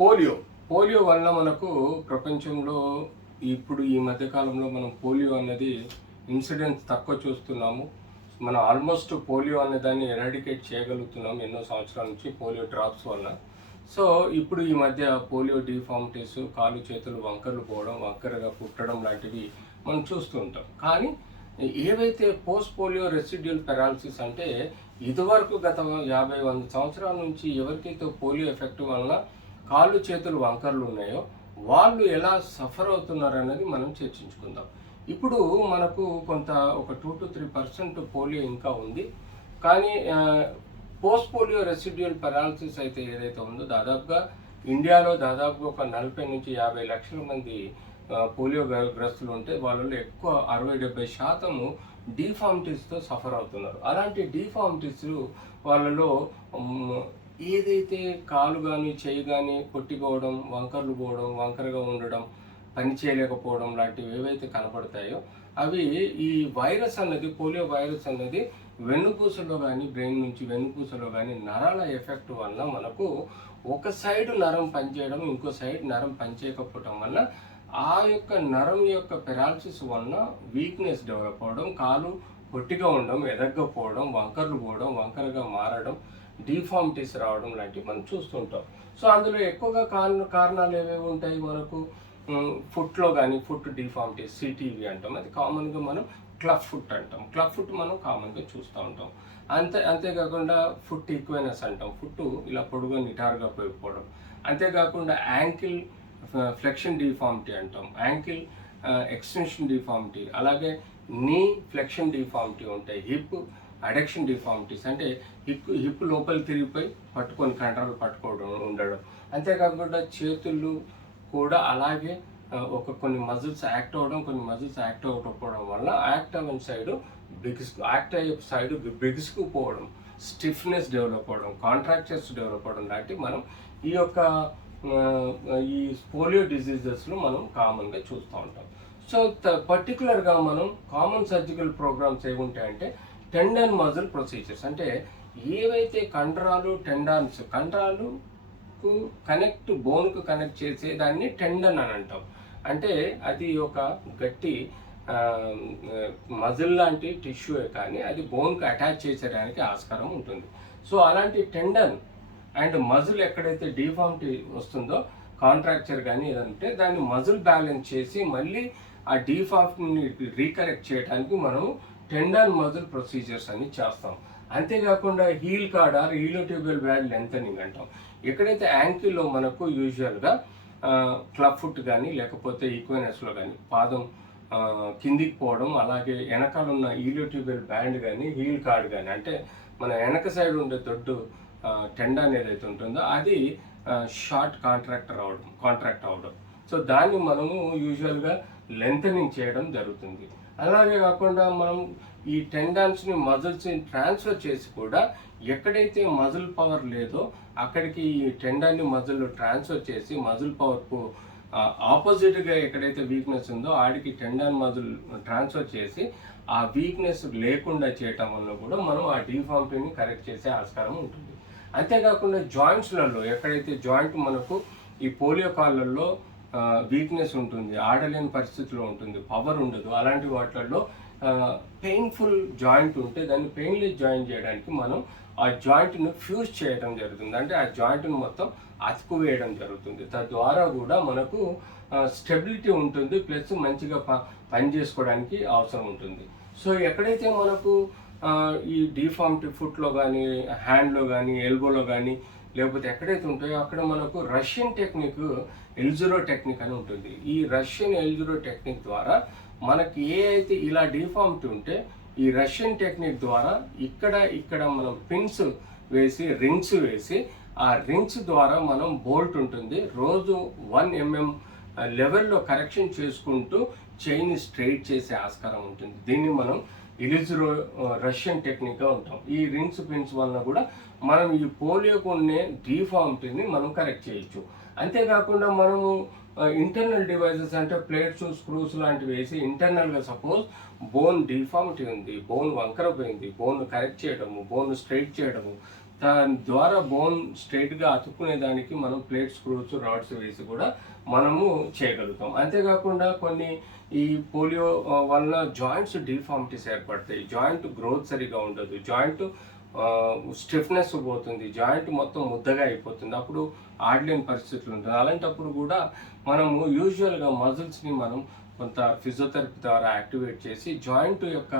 Polio polio వల్ల మనకు ప్రపంచంలో ఇప్పుడు ఈ మధ్య కాలంలో మనం పోలియో అన్నది ఇన్సిడెంట్స్ తక్కువ చూస్తున్నాము. మనం ఆల్మోస్ట్ పోలియో అనే దాన్ని ఎరాడికేట్ చేయగలుగుతున్నాం ఎన్నో సంవత్సరాల నుంచి పోలియో డ్రాప్స్ వల్ల. సో ఇప్పుడు ఈ మధ్య పోలియో డిఫార్మిటీస్, కాళ్ళు చేతులు వంకర్లు పోవడం, వంకరగా పుట్టడం లాంటివి మనం చూస్తూ ఉంటాం. కానీ ఏవైతే పోస్ట్ పోలియో రెసిడ్యూల్ పెరాలసిస్ అంటే ఇదివరకు గత 50-100 సంవత్సరాల నుంచి ఎవరికైతే పోలియో ఎఫెక్ట్ వలన కాళ్ళు చేతులు వంకర్లు ఉన్నాయో వాళ్ళు ఎలా సఫర్ అవుతున్నారు అనేది మనం చర్చించుకుందాం. ఇప్పుడు మనకు కొంత ఒక 2-3% పోలియో ఇంకా ఉంది. కానీ పోస్ట్ పోలియో రెసిడ్యూల్ పెరాలసిస్ అయితే ఏదైతే ఉందో దాదాపుగా ఇండియాలో దాదాపుగా ఒక 40-50 లక్షల మంది పోలియో గ్రస్తులు ఉంటే వాళ్ళలో ఎక్కువ 60-70% డిఫార్మిటీస్తో సఫర్ అవుతున్నారు. అలాంటి డిఫార్మిటీస్ వాళ్ళలో ఏదైతే కాలు కానీ చెయ్యి కానీ పొట్టిపోవడం, వంకర్లు పోవడం, వంకరగా ఉండడం, పని చేయలేకపోవడం లాంటివి ఏవైతే కనపడతాయో అవి ఈ వైరస్ అన్నది, పోలియో వైరస్ అన్నది వెన్నుపూసలో కానీ, బ్రెయిన్ నుంచి వెన్నుపూసలో కానీ నరాల ఎఫెక్ట్ వల్ల మనకు ఒక సైడ్ నరం పనిచేయడం, ఇంకో సైడ్ నరం పనిచేయకపోవడం వల్ల ఆ యొక్క నరం యొక్క పెరాలసిస్ వలన వీక్నెస్ డెవలప్ అవ్వడం, కాలు పొట్టిగా ఉండడం, ఎదగకపోవడం, వంకర్లు పోవడం, వంకరగా మారడం, డిఫార్మిటీస్ రావడం లాంటివి మనం చూస్తుంటాం. సో అందులో ఎక్కువగా కారణాలు ఏవేవి ఉంటాయి మనకు? ఫుట్లో కానీ, ఫుట్ డిఫార్మిటీస్, సిటీవీ అంటాం. అది కామన్గా మనం క్లబ్ ఫుట్ అంటాం. క్లబ్ ఫుట్ మనం కామన్గా చూస్తూ ఉంటాం. అంతేకాకుండా ఫుట్ ఈక్వైనస్ అంటాం. ఫుట్ ఇలా పొడుగా నిటారుగా పోయిపోవడం. అంతేకాకుండా యాంకిల్ ఫ్లెక్షన్ డిఫార్మిటీ అంటాం. యాంకిల్ ఎక్స్టెన్షన్ డిఫార్మిటీ, అలాగే నీ ఫ్లెక్షన్ డిఫార్మిటీ ఉంటాయి. హిప్ అడక్షన్ డిఫార్మిటీస్ అంటే హిప్ లోపలి తిరిగిపోయి పట్టుకొని కంట్రోల్ పట్టుకోవడం ఉండడం. అంతేకాకుండా చేతులు కూడా అలాగే కొన్ని మజిల్స్ యాక్ట్ అవ్వడం, కొన్ని మజిల్స్ యాక్ట్ అవ్వకపోవడం వల్ల యాక్ట్ అవ్వని సైడు యాక్ట్ అయ్యే సైడు బిగుసుకుపోవడం, స్టిఫ్నెస్ డెవలప్ అవ్వడం, కాంట్రాక్చర్స్ డెవలప్ అవ్వడం లాంటివి మనం ఈ యొక్క ఈ పోలియో డిసీజెస్లో మనం కామన్గా చూస్తూ ఉంటాం. సో పర్టికులర్గా మనం కామన్ సర్జికల్ ప్రోగ్రామ్స్ ఏముంటాయంటే టెండన్ మజిల్ ప్రొసీజర్స్. అంటే ఏవైతే కండరాలు, కండరాలుకు కనెక్ట్, బోన్కు కనెక్ట్ చేసే దాన్ని టెండన్ అని అంటాం. అంటే అది ఒక గట్టి మజిల్ లాంటి టిష్యూయే, కానీ అది బోన్కు అటాచ్ చేసేయడానికి ఆస్కారం ఉంటుంది. సో అలాంటి టెండన్ అండ్ మజిల్ ఎక్కడైతే డిఫార్మిటీ వస్తుందో, కాంట్రాక్చర్ కానీ ఏదంటే దాన్ని మజిల్ బ్యాలెన్స్ చేసి మళ్ళీ ఆ డిఫార్మిటీని రీకరెక్ట్ చేయడానికి మనం టెండన్ మజిల్ ప్రొసీజర్స్ అని చేస్తాం. అంతేకాకుండా heal card or iliotibial band లెంథనింగ్ అంటాం. ఎక్కడైతే యాంకిల్లో మనకు యూజువల్గా క్లబ్ ఫుట్ కానీ లేకపోతే ఈక్వైనస్లో కానీ పాదం కిందికి పోవడం, అలాగే వెనకాల ఉన్న ఇలియోటిబియల్ బ్యాండ్ కానీ హీల్ కార్డ్ కానీ అంటే మన వెనక సైడ్ ఉండే దొడ్డు టెండన్ ఏదైతే ఉంటుందో అది షార్ట్ కాంట్రాక్ట్ అవడం. సో దాన్ని మనము యూజువల్గా లెంథనింగ్ చేయడం జరుగుతుంది. అలాగే కాకుండా మనం ఈ టెండాన్స్ని, మజిల్స్ని ట్రాన్స్ఫర్ చేసి కూడా ఎక్కడైతే మజిల్ పవర్ లేదో అక్కడికి ఈ టెండాన్ని మజిల్ ట్రాన్స్ఫర్ చేసి మజిల్ పవర్కు ఆపోజిట్గా ఎక్కడైతే వీక్నెస్ ఉందో ఆడికి టెండాన్ మజిల్ ట్రాన్స్ఫర్ చేసి ఆ వీక్నెస్ లేకుండా చేయటం వల్ల కూడా మనం ఆ డిఫార్మిటీని కరెక్ట్ చేసే ఆస్కారం ఉంటుంది. అంతేకాకుండా జాయింట్స్లలో ఎక్కడైతే జాయింట్ మనకు ఈ పోలియో కాళ్ళల్లో వీక్నెస్ ఉంటుంది, ఆడలేని పరిస్థితిలో ఉంటుంది, పవర్ ఉండదు, అలాంటి వాటిల్లో పెయిన్ఫుల్ జాయింట్ ఉంటే దాన్ని పెయిన్లెస్ జాయింట్ చేయడానికి మనం ఆ జాయింట్ను ఫ్యూజ్ చేయడం జరుగుతుంది. అంటే ఆ జాయింట్ను మొత్తం అతుకు వేయడం జరుగుతుంది. తద్వారా కూడా మనకు స్టెబిలిటీ ఉంటుంది, ప్లస్ మంచిగా పని చేసుకోవడానికి అవసరం ఉంటుంది. సో ఎక్కడైతే మనకు ఈ డిఫార్మిటీ ఫుట్లో కానీ, హ్యాండ్లో కానీ, ఎల్బోలో కానీ లేకపోతే ఎక్కడైతే ఉంటాయో అక్కడ మనకు రష్యన్ టెక్నిక్, ఎల్0 టెక్నిక్ అని ఉంటుంది. ఈ రష్యన్ ఎల్0 టెక్నిక్ ద్వారా మనకి ఏ అయితే ఇలా డిఫార్మిటీ ఉంటే ఈ రష్యన్ టెక్నిక్ ద్వారా ఇక్కడ మనం పిన్స్ వేసి, రింగ్స్ వేసి, ఆ రింగ్స్ ద్వారా మనం బోల్ట్ ఉంటుంది రోజు 1 mm లెవెల్లో కరెక్షన్ చేసుకుంటూ చైన్ స్ట్రైట్ చేసే ఆస్కారం ఉంటుంది. దీన్ని మనం ఎల్0 రష్యన్ టెక్నిక్గా ఉంటాం. ఈ రింగ్స్, పిన్స్ వలన కూడా మనం ఈ పోలియోకు ఉండే డిఫార్మిటీని మనం కరెక్ట్ చేయొచ్చు. అంతేకాకుండా మనము ఇంటర్నల్ డివైజెస్ అంటే ప్లేట్స్, స్క్రూస్ లాంటివి వేసి ఇంటర్నల్గా సపోజ్ బోన్ డిఫార్మిటీ ఉంది, బోన్ వంకరపోయింది, బోన్ కరెక్ట్ చేయడము, బోన్ స్ట్రైట్ చేయడము, దాని ద్వారా బోన్ స్ట్రైట్గా అతుక్కునేదానికి మనం ప్లేట్ స్క్రూస్ రాడ్స్ వేసి కూడా మనము చేయగలుగుతాం. అంతేకాకుండా కొన్ని ఈ పోలియో వలన జాయింట్స్ డిఫార్మిటీస్ ఏర్పడతాయి, జాయింట్ గ్రోత్ సరిగా ఉండదు, జాయింట్ స్టిఫ్నెస్ పోతుంది, జాయింట్ మొత్తం ముద్దగా అయిపోతుంది, అప్పుడు ఆడలేని పరిస్థితులు ఉంటుంది. అలాంటప్పుడు కూడా మనము యూజువల్గా మజిల్స్ని మనం కొంత ఫిజియోథెరపీ ద్వారా యాక్టివేట్ చేసి జాయింట్ యొక్క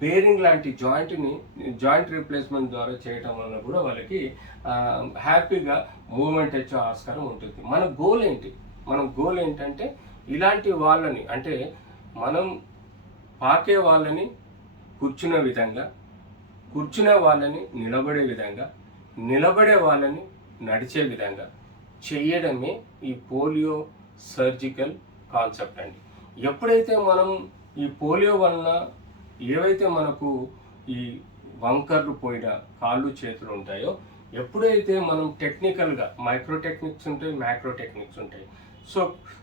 బేరింగ్ లాంటి జాయింట్ రీప్లేస్మెంట్ ద్వారా చేయటం వల్ల కూడా వాళ్ళకి హ్యాపీగా మూవ్మెంట్ వచ్చే ఆస్కారం ఉంటుంది. మన గోల్ ఏంటంటే ఇలాంటి వాళ్ళని, అంటే మనం పాకే వాళ్ళని కూర్చునే విధంగా, కూర్చునే వాళ్ళని నిలబడే విధంగా, నిలబడే వాళ్ళని నడిచే విధంగా చేయడమే ఈ పోలియో సర్జికల్ కాన్సెప్ట్ అండి. ఎప్పుడైతే మనం ఈ పోలియో వలన ఏవైతే మనకు ఈ వంకర్లు పోయిన కాళ్ళు చేతులు ఉంటాయో, ఎప్పుడైతే మనం టెక్నికల్గా మైక్రో టెక్నిక్స్ ఉంటాయి, మ్యాక్రో టెక్నిక్స్ ఉంటాయి. సో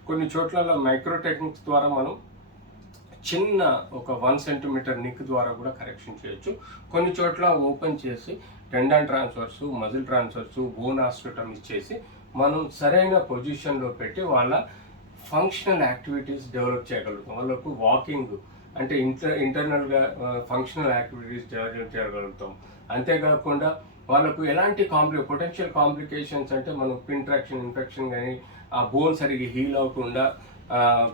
కొన్ని చోట్ల మైక్రో టెక్నిక్స్ ద్వారా మనం చిన్న ఒక 1 సెంటీమీటర్ నిక్ ద్వారా కూడా కరెక్షన్ చేయొచ్చు. కొన్ని చోట్ల ఓపెన్ చేసి tendon transfers, muscle transfers, bone osteotomy చేసి మనం సరైన పొజిషన్లో పెట్టి వాళ్ళ ఫంక్షనల్ యాక్టివిటీస్ డెవలప్ చేయగలుగుతాం. వాళ్ళకు వాకింగ్ అంటే ఇంటర్నల్గా ఫంక్షనల్ యాక్టివిటీస్ డెవలప్ చేయగలుగుతాం. అంతేకాకుండా వాళ్ళకు ఎలాంటి పొటెన్షియల్ కాంప్లికేషన్స్ అంటే మనం పిన్ ట్రాక్షన్ ఇన్ఫెక్షన్ కానీ ఆ బోన్ సరిగ్గా హీల్ అవ్వకుండా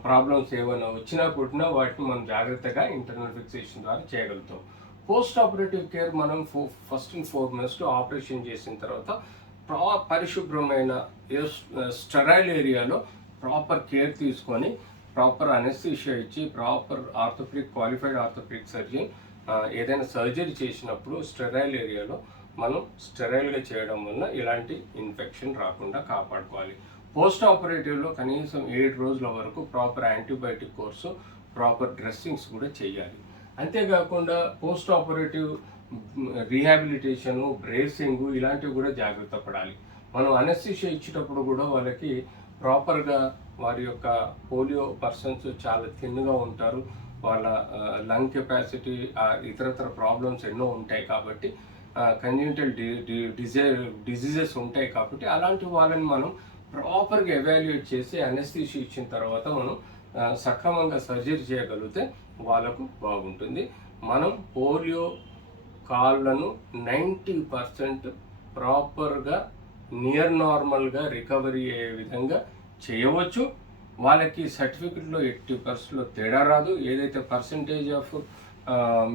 ప్రాబ్లమ్స్ ఏమైనా వచ్చినా పుట్టినా వాటిని మనం జాగ్రత్తగా ఇంటర్నల్ ఫిక్సేషన్ ద్వారా చేయగలుగుతాం. పోస్ట్ ఆపరేటివ్ కేర్ మనం ఫస్ట్ అండ్ ఫార్మోస్ట్ ఆపరేషన్ చేసిన తర్వాత పరిశుభ్రమైన స్టెరైల్ ఏరియాలో ప్రాపర్ కేర్ తీసుకొని ప్రాపర్ అనెస్థీషియా ఇచ్చి ప్రాపర్ క్వాలిఫైడ్ ఆర్థోపెడిక్ సర్జన్ ఏదైనా సర్జరీ చేసినప్పుడు స్టెరైల్ ఏరియాలో మనం స్టెరైల్గా చేయడం వల్ల ఇలాంటి ఇన్ఫెక్షన్ రాకుండా కాపాడుకోవాలి. పోస్ట్ ఆపరేటివ్లో కనీసం 7 రోజుల వరకు proper antibiotic course, proper dressings కూడా చేయాలి. అంతేకాకుండా పోస్ట్ ఆపరేటివ్ రీహాబిలిటేషను, బ్రేసింగు ఇలాంటివి కూడా జాగ్రత్త పడాలి. మనం అనెస్థీషియా ఇచ్చేటప్పుడు కూడా వాళ్ళకి ప్రాపర్గా వారి యొక్క పోలియో పర్సన్స్ చాలా థిన్గా ఉంటారు, వాళ్ళ లంగ్ కెపాసిటీ ఇతరత్ర ప్రాబ్లమ్స్ ఎన్నో ఉంటాయి కాబట్టి కంజెంటల్ డిజీజెస్ ఉంటాయి కాబట్టి అలాంటి వాళ్ళని మనం ప్రాపర్గా ఎవాల్యుయేట్ చేసి అనెస్థీషియా ఇచ్చిన తర్వాత మనం సక్రమంగా సర్జరీ చేయగలిగితే వాళ్ళకు బాగుంటుంది. మనం పోలియో కాళ్ళను 90% ప్రాపర్గా నియర్ నార్మల్గా రికవరీ అయ్యే విధంగా చేయవచ్చు. వాళ్ళకి సర్టిఫికెట్లో 80% తేడా రాదు. ఏదైతే పర్సంటేజ్ ఆఫ్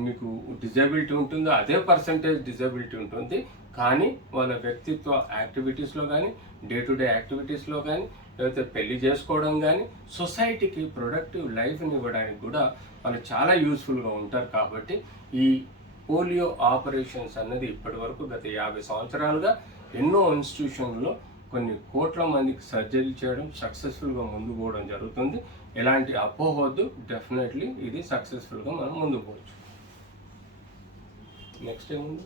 మీకు డిజబిలిటీ ఉంటుందో అదే పర్సంటేజ్ డిజబిలిటీ ఉంటుంది. కానీ వాళ్ళ వ్యక్తిత్వ యాక్టివిటీస్లో కానీ, డే టు డే యాక్టివిటీస్లో కానీ, లేకపోతే పెళ్లి చేసుకోవడం కానీ, సొసైటీకి ప్రొడక్టివ్ లైఫ్ని ఇవ్వడానికి కూడా వాళ్ళు చాలా యూస్ఫుల్గా ఉంటారు. కాబట్టి ఈ పోలియో ఆపరేషన్స్ అన్నది ఇప్పటి వరకు గత 50 సంవత్సరాలుగా ఎన్నో ఇన్స్టిట్యూషన్లో కొన్ని కోట్ల మందికి సర్జరీ చేయడం, సక్సెస్ఫుల్గా ముందు పోవడం జరుగుతుంది. ఎలాంటి అపోహొద్దు, డెఫినెట్లీ ఇది సక్సెస్ఫుల్గా మనం ముందుకు పోవచ్చు. నెక్స్ట్ ఏముంది?